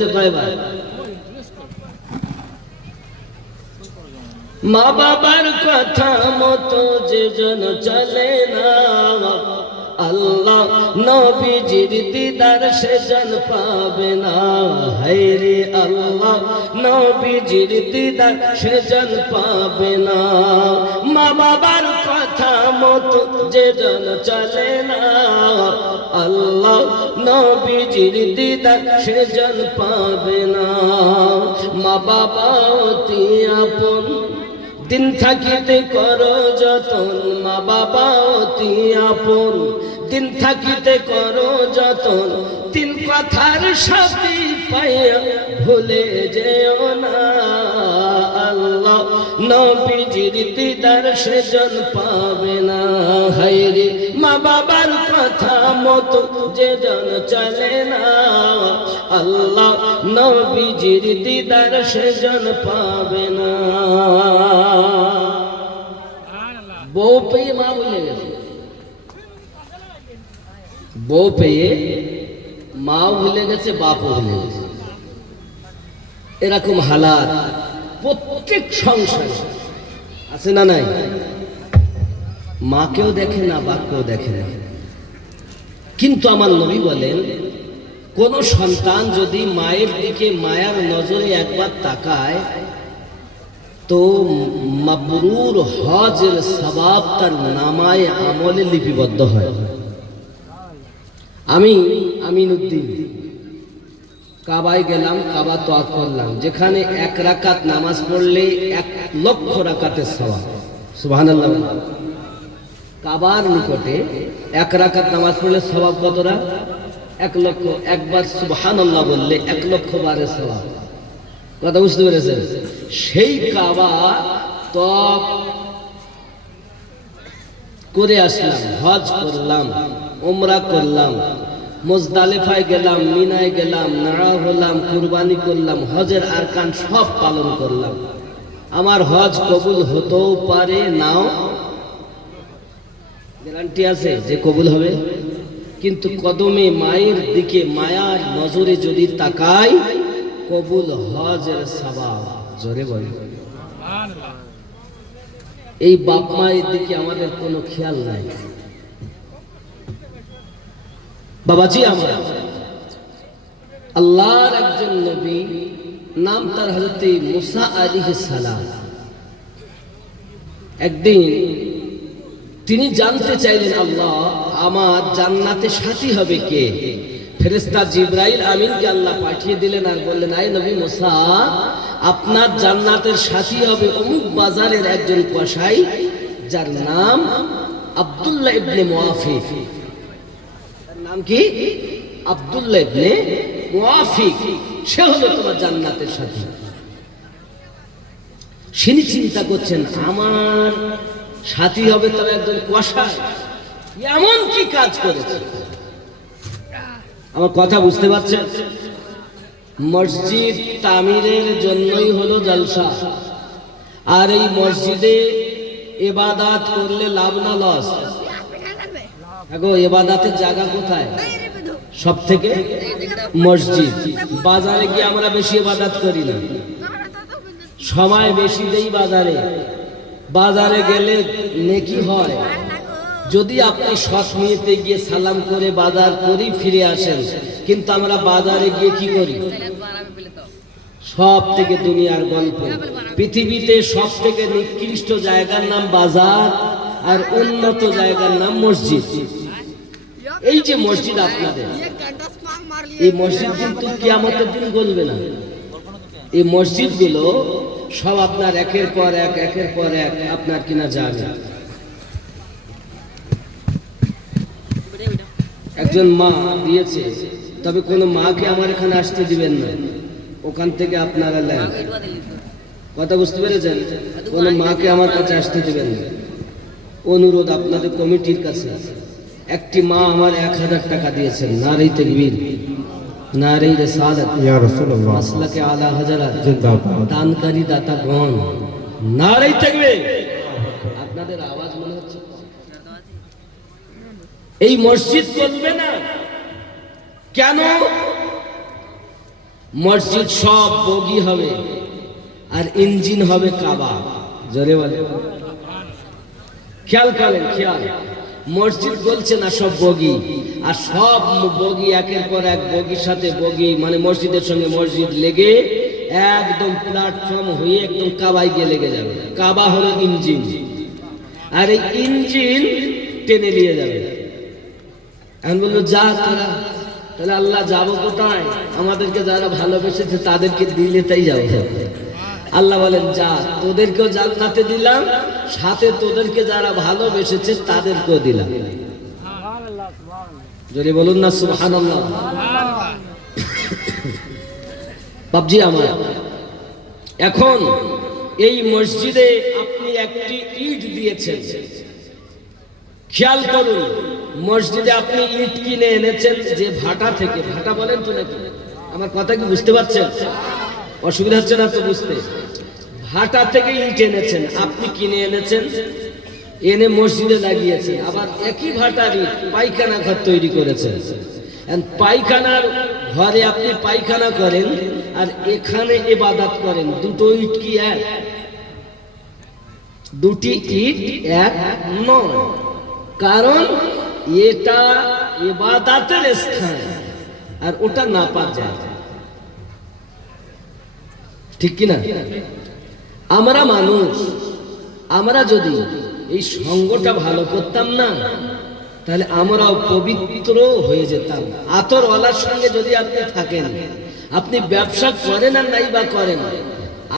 গেছে কয়বার? মা বাবার কথা মতো যে জন চলে না, আল্লাহ নবীজির দিদার সে জন পাবে না। হায়রে আল্লাহ নবীজির দিদার সে জন পাবে না। মা বাবার কথা মতো যে জন চলে না, আল্লাহ নবীজির দিদার সে জন পাবে না। মা বাবা অতি আপন, দিন থাকিতে করো যতন। মা বাবা অতি আপন, দিন থাকিতে করো যতন। তিন কথার সাথী পাইয়া ভুলে যেও না, আল্লাহ নবীজির দিদার সেজন পাবে না। হায়রে মা বাবার কথা মতো যে জন চলে না, আল্লাহ নবীজির দিদার সেজন পাবে না। বউ পেয়ে মা ভুলে গেছে, বউ পেয়ে মাও ভুলে গেছে, বাপও ভুলে গেছে। এরকম হালাত প্রত্যেক সংসার আছে না নাই? মাকেও দেখে না, বাপকেও দেখে না। কিন্তু আমার নবী বলেন, কোন সন্তান যদি মায়ের দিকে মায়ার নজরে একবার তাকায়, তো মাবরুর হজের সওয়াব তার নামায়ে আমলে লিপিবদ্ধ হয়। আমি আমিনুদ্দিন কাবায় গেলাম, কাবা তোয়াফ করলাম, যেখানে 1 রাকাত নামাজ পড়লে 1 লক্ষ রাকাতের সওয়াব। সুবহানাল্লাহ। কাবার নিকটে 1 রাকাত নামাজ পড়লে সওয়াব কতটা? 1 লক্ষ। একবার সুবহানাল্লাহ বললে 1 লক্ষ বারের সওয়াব। কথা বুঝতে পেরেছেন? সেই কাবা তোয়াফ করে আসলাম, হজ করলাম, উমরা করলাম, মুজদালিফায় গেলাম, মিনায় গেলাম, নাড়া হলাম, কুরবানি করলাম, হজের আরকান সব পালন করলাম। আমার হজ কবুল হতেও পারে, নাও গ্যারান্টি আছে যে কবুল হবে। কিন্তু কদমে মায়ের দিকে মায়ার নজরে যদি তাকাই, কবুল হজের সওয়াব। জোরে বল। এই বাপ মায়ের দিকে আমাদের কোনো খেয়াল নাই। বাবাজি আমার, আল্লাহর একজন নবী, নাম তার হযরত মুসা আলাইহিস সালাম। একদিন তিনি জানতে চাইলেন, আল্লাহ আমার জান্নাতে সাথী হবে কে? ফেরেশতা জিবরাইল আমিনকে আল্লাহ পাঠিয়ে দিলেন আর বললেন, আয় নবী মুসা, আপনার জান্নাতের সাথী হবে অমুক বাজারের একজন কসাই, যার নাম আব্দুল্লাহ ইবনে মুআফিক। তার নাম কি? আব্দুল্লাহ ইবনে মুআফিক। সে হলো তোমার জান্নাতের সাথী। তিনি চিন্তা করছেন, আমার সাথী হবে তবে একজন কসাই, এমন কি কাজ করেছে? আমার কথা বুঝতে পারছেন? মসজিদ তামিরের জন্যই হলো জলসা। আর এই মসজিদে ইবাদত করলে লাভ না লস? দেখো ইবাদতের জায়গা কোথায়? সব থেকে মসজিদ। বাজারে গিয়ে আমরা বেশি ইবাদত করি না, সময় বেশি দেই বাজারে। বাজারে গেলে নেকি হয় যদি আপনি সৎ নিয়েতে গিয়ে সালাম করে বাজার করি ফিরে আসেন। কিন্তু আমরা বাজারে গিয়ে কি করি? সব থেকে দুনিয়ার গল্প, পৃথিবীতে সব থেকে নিকৃষ্ট জায়গার নাম বাজার, আর উন্নত জায়গার নাম মসজিদ। এই যে মসজিদ আপনাদের, এই মসজিদ কিন্তু কিয়ামতের দিন গলবে না। এই মসজিদগুলো সব আপনার একের পর এক, একের পর এক আপনার কিনা যাবে। একজন মা দিয়েছে, তবে কোনো মাকে আমার এখানে আসতে দিবেন না, ওখান থেকে আপনারা নেন। কথা বুঝতে পেরেছেন? কোনো মাকে আমার কাছে আসতে দিবেন না। অনুরোধ আপনাদের কমিটির কাছে। একটি মা আমার 1000 টাকা দিয়েছেন। নারে তাকবীর, নারে রিসালাত, ইয়া রাসূলুল্লাহ, মাসলাকে আলা হযরত জিন্দাবাদ, দানকারী দাতাগণ, নারে তাকবীর। আপনাদের আওয়াজ মনে হচ্ছে এই মসজিদ চলবে না কেন? মসজিদ সব বগি হবে আর ইঞ্জিন হবে কাবা। জোরে বলে, খেয়াল করেন, খেয়াল। মসজিদ বলছে না সব বগি, আর সব বগি একের পর এক বগির সাথে বগি, মানে মসজিদের সঙ্গে মসজিদ লেগে একদম প্ল্যাটফর্ম হয়ে একদম কাবায় গিয়ে লেগে যাবে। কাবা হলো ইঞ্জিন, আর এই ইঞ্জিন টেনে নিয়ে যাবে। এখন বললো যা তোরা, তাহলে আল্লাহ যাবো কোথায়? আমাদেরকে যারা ভালোবেসেছে তাদেরকে দিলে তাই যাবো। আল্লাহ বলেন যা, তোদেরকেও জান্নাতে দিলাম, সাথে তোদেরকে যারা ভালোবেসেছে তাদেরকেও দিলাম। যদি বলুন না সুবহানাল্লাহ। বাবজি আমার, এখন এই মসজিদে আপনি একটি ইট দিয়েছেন, খেয়াল করুন। মসজিদে আপনি ইট কিনে এনেছেন যে ভাটা থেকে, ভাটা বলেন তো নাকি? আমার কথা কি বুঝতে পারছেন? অসুবিধা হচ্ছে না তো বুঝতে? ভাটা থেকে ইট এনেছেন, আপনি কিনে এনেছেন, এনে মসজিদে লাগিয়েছেন। আবার একই ভাটার ইট পায়খানা ঘর তৈরি করেছেন। পায়খানার ঘরে আপনি পায়খানা করেন আর এখানে ইবাদত করেন, দুটো ইট কি এক? দুটি ইট এক নয়, কারণ এটা ইবাদতের স্থান আর ওটা নাপাক জায়গা। ঠিক কিনা? আমরা মানুষ, আমরা যদি এই সঙ্গটা ভালো করতাম না, তাহলে আমরাও পবিত্র হয়ে যেতাম। আতরওয়ালার সঙ্গে যদি আপনি থাকেন, আপনি ব্যবসা করেন আর নাই বা করেন,